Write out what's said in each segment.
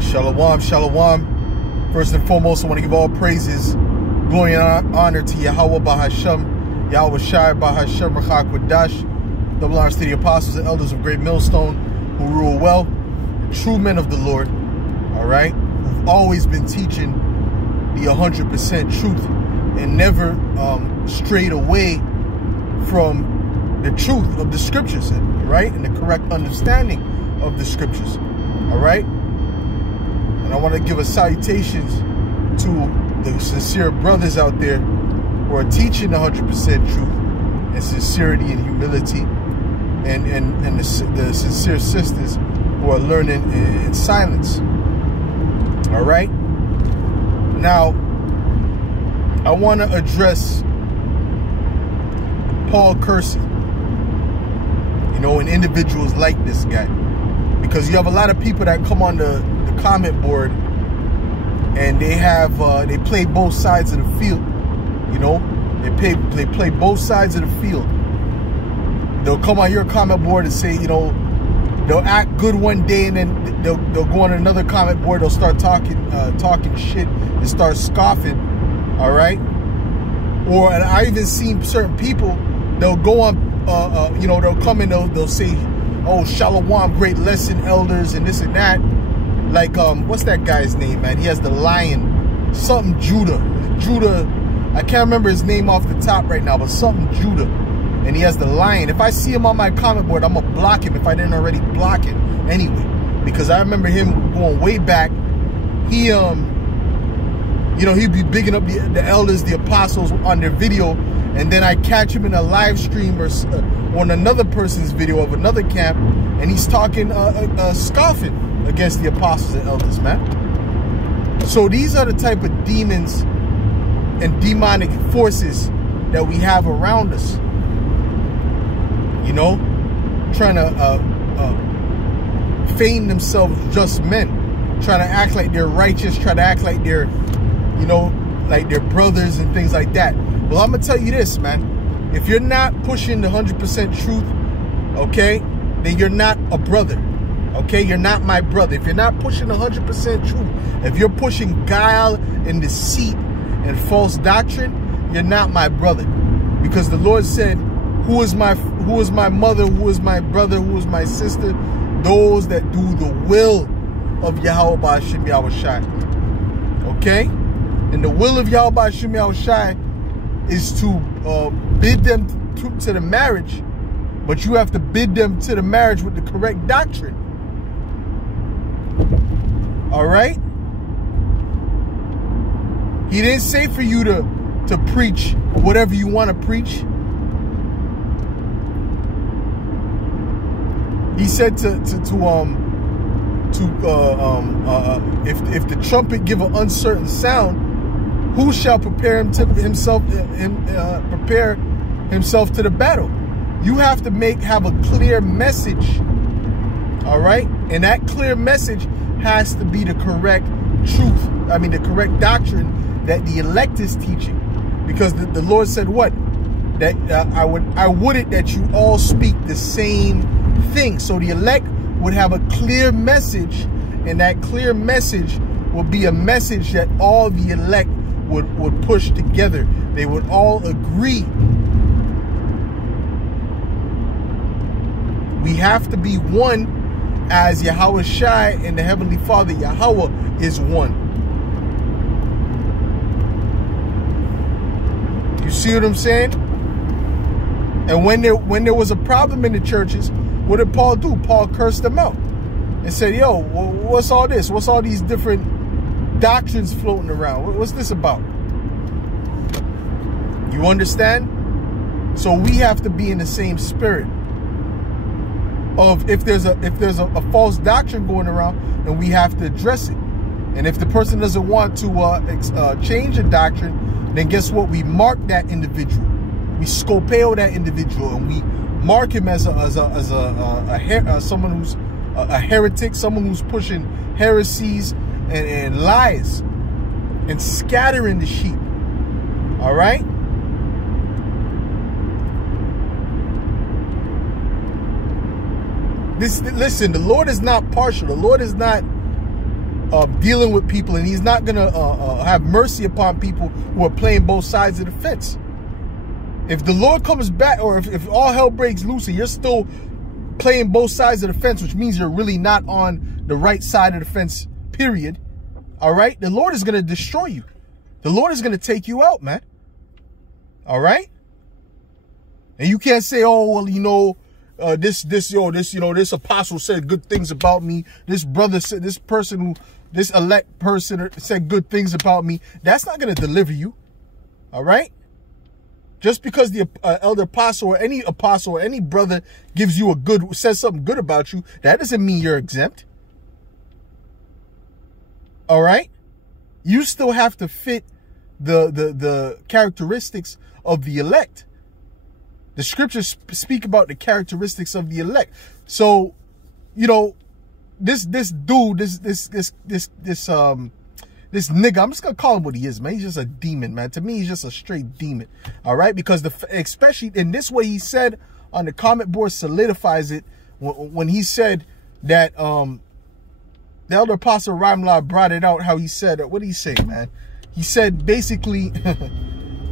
Shalom, shalom. First and foremost, I want to give all praises, glory and honor to Yahweh Bahashem, Yahweh Shai Bahashem Rachak Wadash, double honors to the apostles and elders of Great Millstone who rule well, true men of the Lord, all right, who've always been teaching the 100% truth and never strayed away from the truth of the scriptures, right, and the correct understanding of the scriptures, all right. And I want to give a salutations to the sincere brothers out there who are teaching the 100% truth and sincerity and humility, and the sincere sisters who are learning in silence. All right. Now, I want to address Paul Kersey, you know, and individuals like this guy, because you have a lot of people that come on the comment board and they have they play both sides of the field. You know, they play both sides of the field. They'll come on your comment board and say, you know, they'll act good one day, and then they'll go on another comment board, they'll start talking shit and start scoffing. All right. Or, and I even seen certain people, they'll go on you know, they'll come in, they'll say, oh, shalom, great lesson, elders, and this and that. Like, what's that guy's name, man? He has the lion, something Judah. I can't remember his name off the top right now, but something Judah. And he has the lion. If I see him on my comment board, I'm gonna block him if I didn't already block him anyway. Because I remember him going way back. He, you know, he'd be bigging up the elders, the apostles on their video, and then I catch him in a live stream or on another person's video of another camp, and he's talking, scoffing against the apostles and elders, man. So these are the type of demons and demonic forces that we have around us, you know, trying to feign themselves just men, trying to act like they're righteous, trying to act like they're, you know, like they're brothers and things like that. Well, I'm gonna tell you this, man. If you're not pushing the 100% truth, okay, then you're not a brother. Okay, you're not my brother. If you're not pushing 100% truth, if you're pushing guile and deceit and false doctrine, you're not my brother. Because the Lord said, who is my mother, who is my brother, who is my sister? Those that do the will of Yahweh Ba'ashem Yahweh Shai. Okay? And the will of Yahweh Ba'ashem Yahweh Shai is to bid them to the marriage, but you have to bid them to the marriage with the correct doctrine. All right? He didn't say for you to preach whatever you want to preach. He said if the trumpet give an uncertain sound, who shall prepare himself to the battle? You have to have a clear message. All right? And that clear message has to be the correct truth. I mean, the correct doctrine that the elect is teaching. Because the Lord said what? That I would that you all speak the same thing. So the elect would have a clear message, and that clear message will be a message that all the elect would push together. They would all agree. We have to be one, as Yahweh Shai and the Heavenly Father Yahweh is one. You see what I'm saying? And when there was a problem in the churches, what did Paul do? Paul cursed them out and said, yo, what's all this? What's all these different doctrines floating around? What's this about? You understand? So we have to be in the same spirit of if there's a false doctrine going around, then we have to address it. And if the person doesn't want to change the doctrine, then guess what? We mark that individual. We scopeo that individual, and we mark him as someone who's a heretic, someone who's pushing heresies and lies and scattering the sheep. All right? Listen, the Lord is not partial. The Lord is not dealing with people, and he's not going to have mercy upon people who are playing both sides of the fence. If the Lord comes back, or if all hell breaks loose and you're still playing both sides of the fence, which means you're really not on the right side of the fence, period, all right, the Lord is going to destroy you. The Lord is going to take you out, man. All right? And you can't say, oh, well, you know, this apostle said good things about me. This brother said, this elect person said good things about me. That's not going to deliver you. All right? Just because the elder apostle or any brother says something good about you, that doesn't mean you're exempt. All right? You still have to fit the characteristics of the elect. The scriptures speak about the characteristics of the elect. So, you know, this dude, this nigga, I'm just gonna call him what he is, man. He's just a demon, man. To me, he's just a straight demon. All right, because especially in this way he said on the comment board solidifies it when he said that the elder apostle Ramla brought it out. How he said, what did he say, man? He said basically,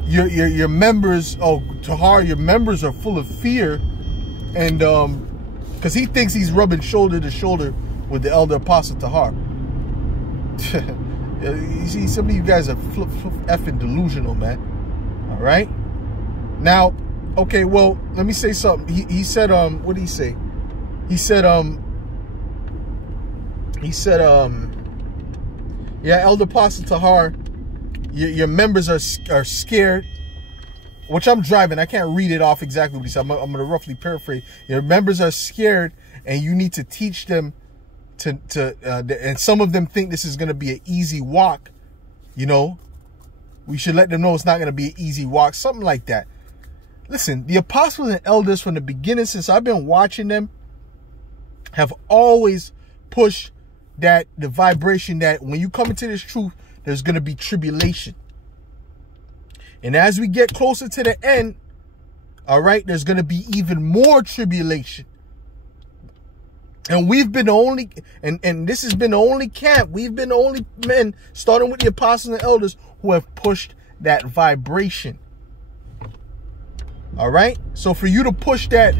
your members, oh Tahar, your members are full of fear, and because he thinks he's rubbing shoulder to shoulder with the elder apostle Tahar. You see, some of you guys are effing delusional, man. All right. Now, okay, well, let me say something. He said, what did he say? He said, yeah, elder apostle Tahar, your members are scared. Which I'm driving. I can't read it off exactly what he said. I'm going to roughly paraphrase. Your members are scared, and you need to teach them and some of them think this is going to be an easy walk. You know, we should let them know it's not going to be an easy walk. Something like that. Listen, the apostles and elders from the beginning, since I've been watching them, have always pushed the vibration that when you come into this truth, there's going to be tribulation. And as we get closer to the end, all right, there's going to be even more tribulation. And we've been the only, and this has been the only camp, we've been the only men, starting with the apostles and elders, who have pushed that vibration. All right? So for you to push that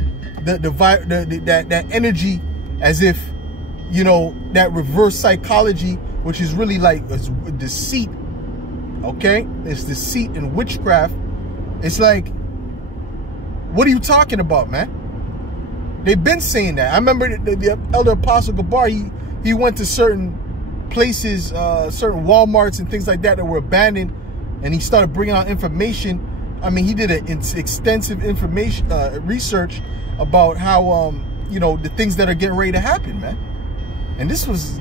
energy as if, you know, that reverse psychology, which is really like deceit, okay? It's deceit and witchcraft. It's like, what are you talking about, man? They've been saying that. I remember the elder apostle Gabar, he went to certain places, certain Walmarts and things like that were abandoned, and he started bringing out information. I mean, he did an extensive information research about how, you know, the things that are getting ready to happen, man. And this was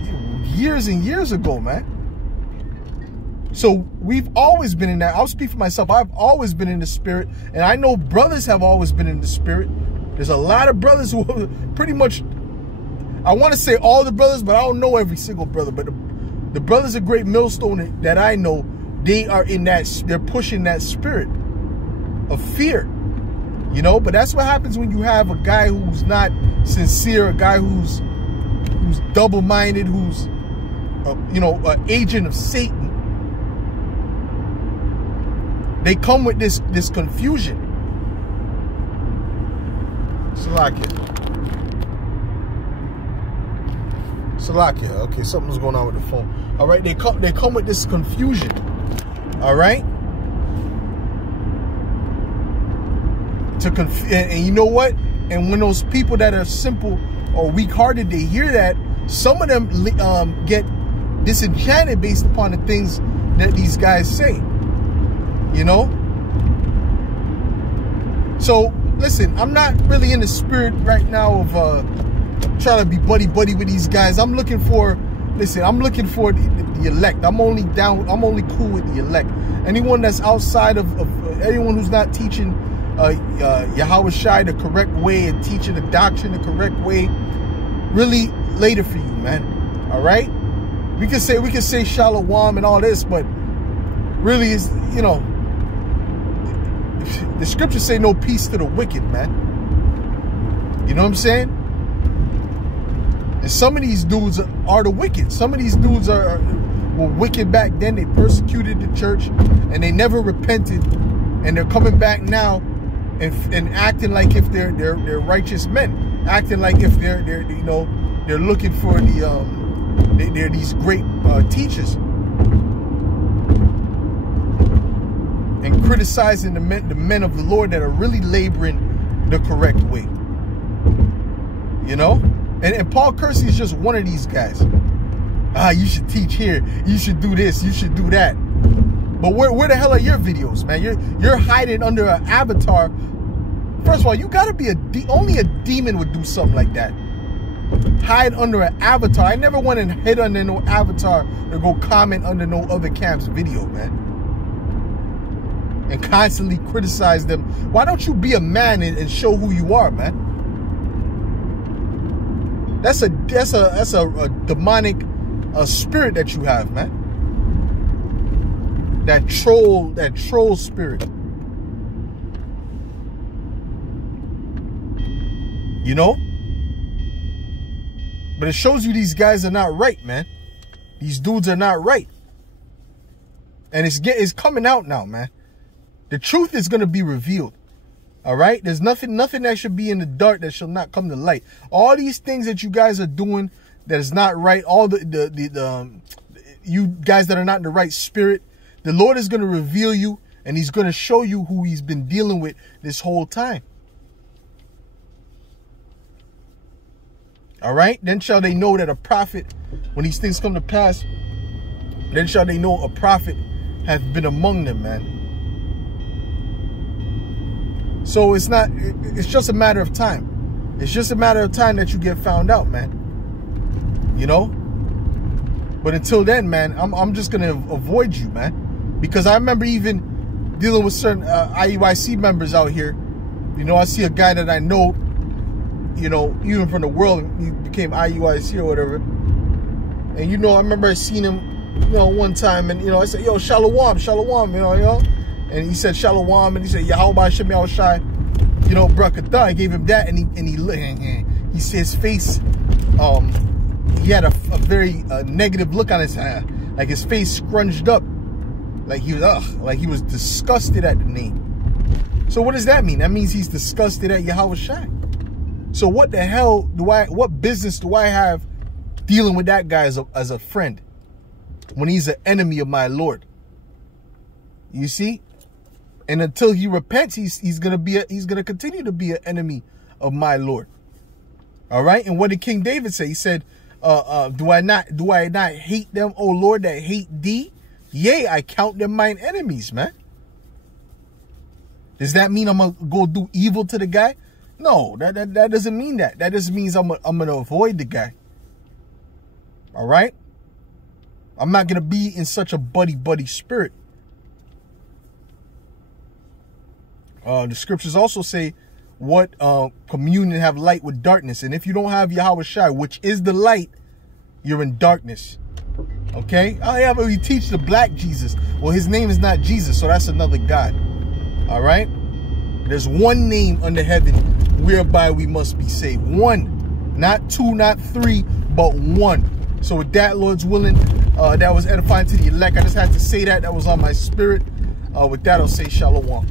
years and years ago, man. So we've always been in that. I'll speak for myself. I've always been in the spirit, and I know brothers have always been in the spirit. There's a lot of brothers who pretty much, I want to say all the brothers, but I don't know every single brother. But the brothers of Great Millstone that I know, they are in that, they're pushing that spirit of fear, you know. But that's what happens when you have a guy who's not sincere, a guy who's double-minded, who's, you know, an agent of Satan. They come with this confusion. Salakia. Okay, something's going on with the phone. All right, they come with this confusion. All right, and you know what? And when those people that are simple or weak-hearted, they hear that, some of them get disenchanted based upon the things that these guys say. You know. So listen, I'm not really in the spirit right now of trying to be buddy-buddy with these guys. I'm looking for, listen, I'm looking for the elect. I'm only cool with the elect. Anyone that's outside of anyone who's not teaching Yahweh Shai the correct way and teaching the doctrine the correct way, really later for you, man. All right? We can say Shalom and all this, but really is, you know, the scriptures say no peace to the wicked, man. You know what I'm saying? And some of these dudes are the wicked. Some of these dudes were wicked back then. They persecuted the church and they never repented. And they're coming back now and acting like if they're righteous men, acting like if they're you know, they're looking for the they're these great teachers, and criticizing the men of the Lord that are really laboring the correct way. You know, and Paul Kersey is just one of these guys. You should teach here, you should do this, you should do that. But where the hell are your videos, man? You're hiding under an avatar. First of all, you gotta be only a demon would do something like that. Hide under an avatar. I never went and hid under no avatar to go comment under no other camp's video, man. And constantly criticize them. Why don't you be a man and show who you are, man? That's a demonic spirit that you have, man. That troll spirit. You know? But it shows you these guys are not right, man. These dudes are not right. And it's coming out now, man. The truth is going to be revealed. All right? There's nothing that should be in the dark that shall not come to light. All these things that you guys are doing that is not right, all you guys that are not in the right spirit, the Lord is going to reveal you, and he's going to show you who he's been dealing with this whole time. All right? Then shall they know that a prophet, when these things come to pass, then shall they know a prophet hath been among them, man. So it's just a matter of time. It's just a matter of time that you get found out, man. You know? But until then, man, I'm just going to avoid you, man. Because I remember even dealing with certain IUIC members out here. You know, I see a guy that I know, you know, even from the world, he became IUIC or whatever. And, you know, I remember I seen him, you know, one time, and, you know, I said, yo, shalom, shalom, you know. And he said, shalom, and he said, Yahweh Shem Yahushai, you know, brakatah. I gave him that, and he said his face, he had a very negative look on his head, like his face scrunched up. Like he was disgusted at the name. So what does that mean? That means he's disgusted at Yahweh Shai. So what the hell what business do I have dealing with that guy as a friend when he's an enemy of my Lord? You see? And until he repents, he's gonna continue to be an enemy of my Lord. All right? And what did King David say? He said, do I not hate them, O Lord, that hate thee? Yea, I count them mine enemies, man. Does that mean I'm going to go do evil to the guy? No, that doesn't mean that. That just means I'm going to avoid the guy. All right? I'm not going to be in such a buddy spirit. The scriptures also say, what communion have light with darkness? And if you don't have Yahweh Shai, which is the light, you're in darkness. Okay? Oh yeah, but we teach the black Jesus. Well, his name is not Jesus, so that's another God. All right? There's one name under heaven whereby we must be saved. One. Not two, not three, but one. So with that, Lord's willing, that was edifying to the elect. I just had to say that. That was on my spirit. With that, I'll say shalom.